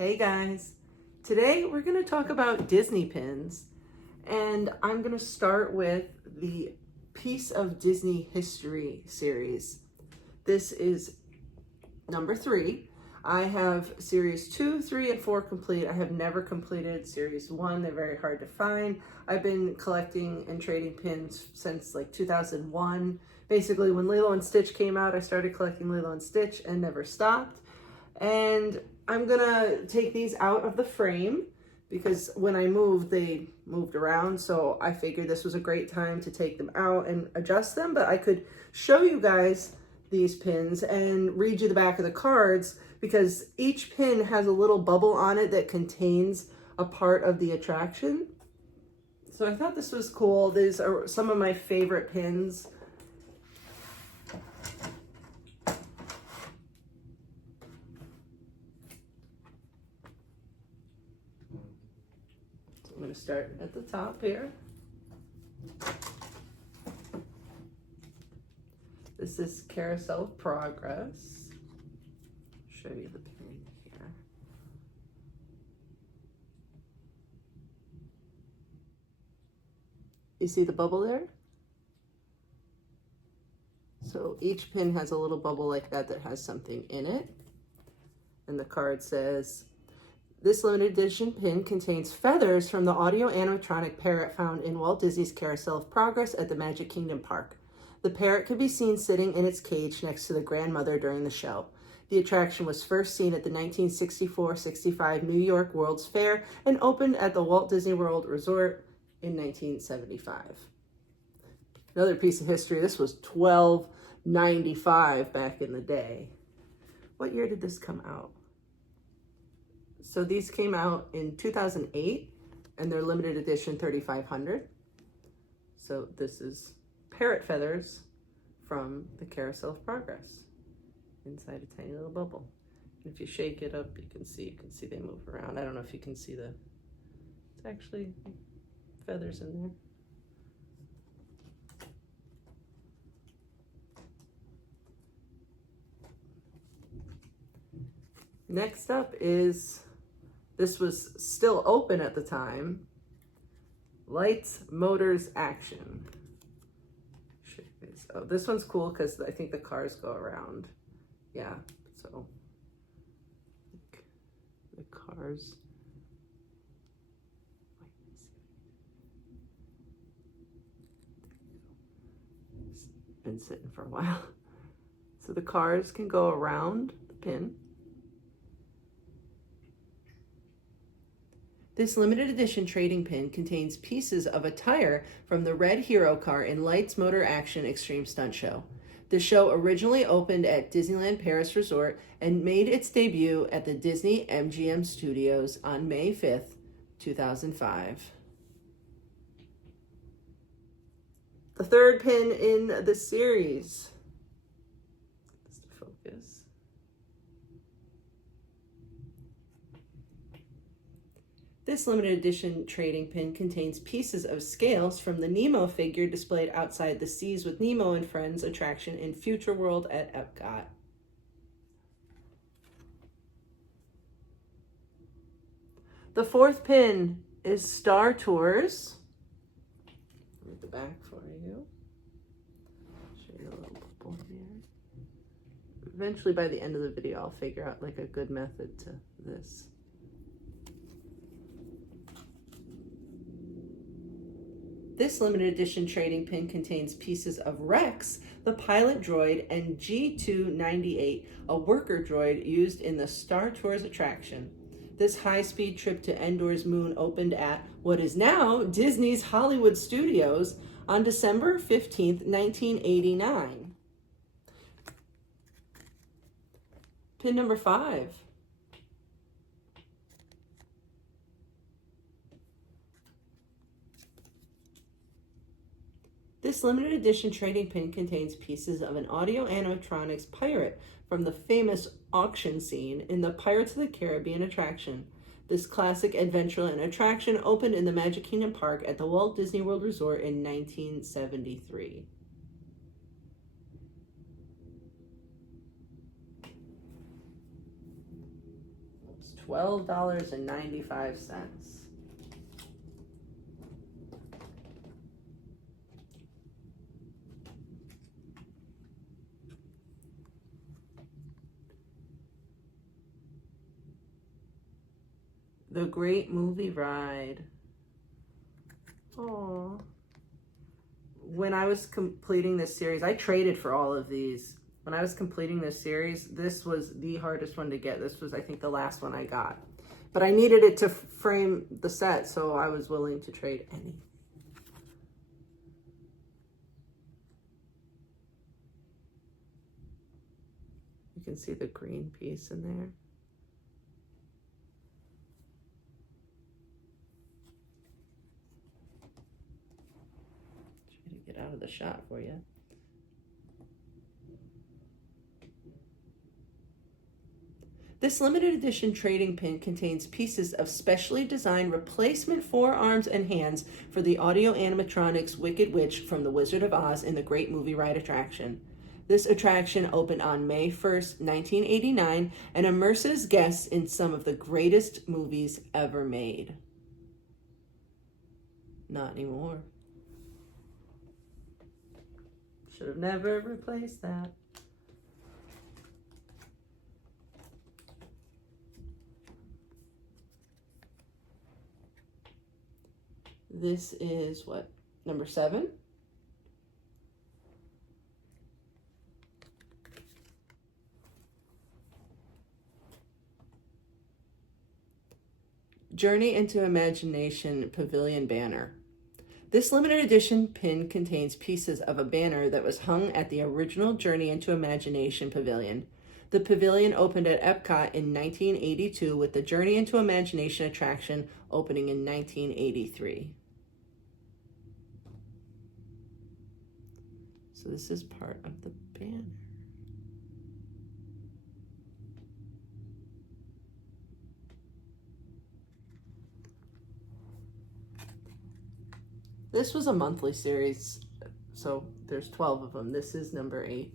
Hey guys, today we're going to talk about Disney pins, and I'm going to start with the Piece of Disney History series. This is number 3. I have series 2, 3, and 4 complete. I have never completed series 1. They're very hard to find. I've been collecting and trading pins since like 2001. Basically, when Lilo and Stitch came out, I started collecting Lilo and Stitch and never stopped. And I'm gonna take these out of the frame because when I moved, they moved around. So I figured this was a great time to take them out and adjust them, but I could show you guys these pins and read you the back of the cards because each pin has a little bubble on it that contains a part of the attraction. So I thought this was cool. These are some of my favorite pins. I'm going to start at the top here. This is Carousel of Progress. Show you the pin here. You see the bubble there? So each pin has a little bubble like that that has something in it. And the card says, this limited edition pin contains feathers from the audio animatronic parrot found in Walt Disney's Carousel of Progress at the Magic Kingdom Park. The parrot could be seen sitting in its cage next to the grandmother during the show. The attraction was first seen at the 1964-65 New York World's Fair and opened at the Walt Disney World Resort in 1975. Another piece of history, this was $12.95 back in the day. What year did this come out? So these came out in 2008 and they're limited edition 3,500. So this is parrot feathers from the Carousel of Progress inside a tiny little bubble. And if you shake it up, you can see they move around. I don't know if you can see it's actually feathers in there. Next up is, this was still open at the time, Lights, Motors, Action. Oh, this one's cool because I think the cars go around. Yeah, so the cars. It's been sitting for a while. So the cars can go around the pin. This limited edition trading pin contains pieces of a tire from the red hero car in Lights, Motor, Action Extreme Stunt Show. The show originally opened at Disneyland Paris Resort and made its debut at the Disney MGM Studios on May 5th, 2005. The third pin in the series. Just to focus. This limited edition trading pin contains pieces of scales from the Nemo figure displayed outside the Seas with Nemo and Friends attraction in Future World at Epcot. The fourth pin is Star Tours. Read the back for you. Show you a little bubble here. Eventually, by the end of the video, I'll figure out like a good method to this. This limited edition trading pin contains pieces of Rex, the pilot droid, and G298, a worker droid used in the Star Tours attraction. This high-speed trip to Endor's moon opened at what is now Disney's Hollywood Studios on December 15th, 1989. Pin number 5. This limited edition trading pin contains pieces of an audio animatronics pirate from the famous auction scene in the Pirates of the Caribbean attraction. This classic Adventureland attraction opened in the Magic Kingdom Park at the Walt Disney World Resort in 1973. $12.95. The Great Movie Ride. Oh. When I was completing this series, I traded for all of these. When I was completing this series, this was the hardest one to get. This was, I think, the last one I got. But I needed it to frame the set, so I was willing to trade any. You can see the green piece in there. Get out of the shot for you. This limited edition trading pin contains pieces of specially designed replacement forearms and hands for the audio animatronics Wicked Witch from The Wizard of Oz in the Great Movie Ride attraction. This attraction opened on May 1st, 1989, and immerses guests in some of the greatest movies ever made. Not anymore. Should have never replaced that. This is what? Number 7? Journey into Imagination Pavilion Banner. This limited edition pin contains pieces of a banner that was hung at the original Journey into Imagination Pavilion. The pavilion opened at Epcot in 1982 with the Journey into Imagination attraction opening in 1983. So this is part of the banner. This was a monthly series, so there's 12 of them. This is number 8.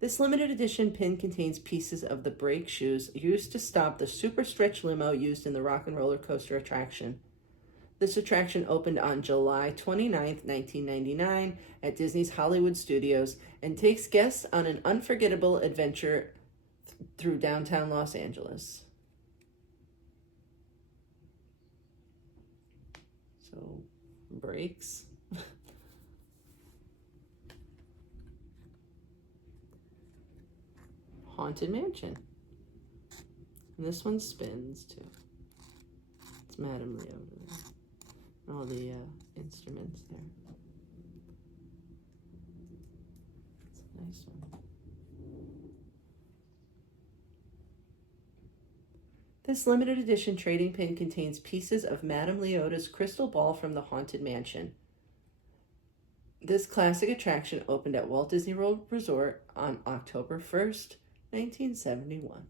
This limited edition pin contains pieces of the brake shoes used to stop the super stretch limo used in the Rock and Roller Coaster attraction. This attraction opened on July 29th, 1999 at Disney's Hollywood Studios and takes guests on an unforgettable adventure through downtown Los Angeles. So, brakes. Haunted Mansion. And this one spins too. It's Madame Leota. All the instruments there. It's a nice one. This limited edition trading pin contains pieces of Madame Leota's crystal ball from the Haunted Mansion. This classic attraction opened at Walt Disney World Resort on October 1st, 1971.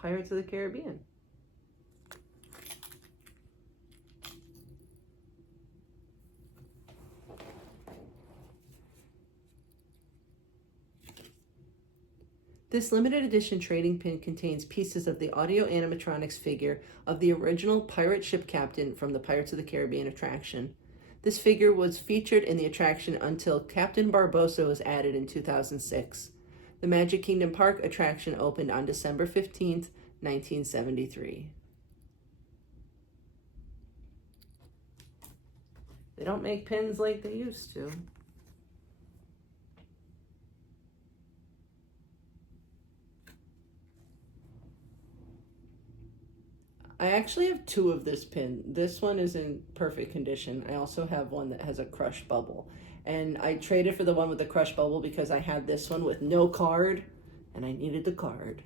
Pirates of the Caribbean. This limited edition trading pin contains pieces of the audio animatronics figure of the original pirate ship captain from the Pirates of the Caribbean attraction. This figure was featured in the attraction until Captain Barbossa was added in 2006. The Magic Kingdom Park attraction opened on December 15th, 1973. They don't make pins like they used to. I actually have 2 of this pin. This one is in perfect condition. I also have one that has a crushed bubble. And I traded for the one with the crushed bubble because I had this one with no card and I needed the card.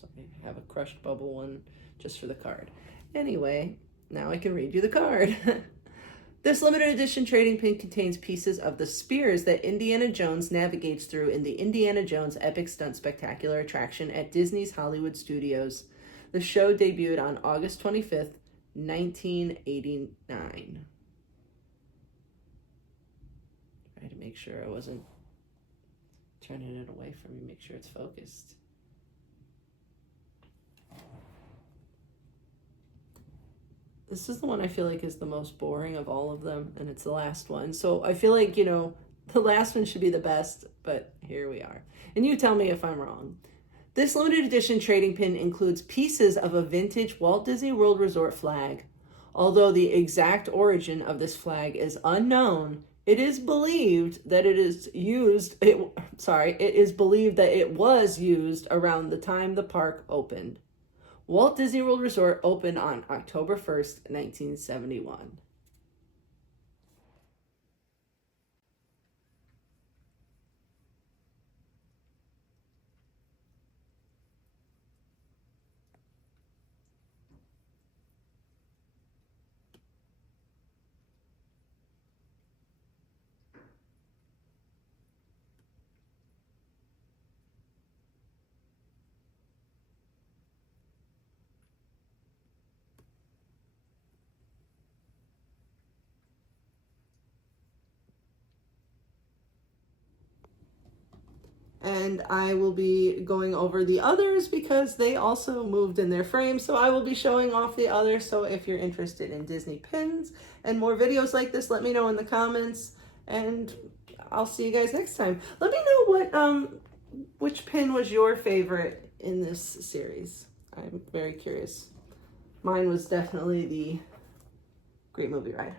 So I have a crushed bubble one just for the card. Anyway, now I can read you the card. This limited edition trading pin contains pieces of the spears that Indiana Jones navigates through in the Indiana Jones Epic Stunt Spectacular attraction at Disney's Hollywood Studios. The show debuted on August 25th, 1989. Try to make sure I wasn't turning it away from you, make sure it's focused. This is the one I feel like is the most boring of all of them, and it's the last one. So I feel like, you know, the last one should be the best, but here we are. And you tell me if I'm wrong. This limited edition trading pin includes pieces of a vintage Walt Disney World Resort flag. Although the exact origin of this flag is unknown, it is believed that it was used around the time the park opened. Walt Disney World Resort opened on October 1st, 1971. And I will be going over the others because they also moved in their frame. So I will be showing off the others. So if you're interested in Disney pins and more videos like this, let me know in the comments. And I'll see you guys next time. Let me know what which pin was your favorite in this series. I'm very curious. Mine was definitely the Great Movie Ride.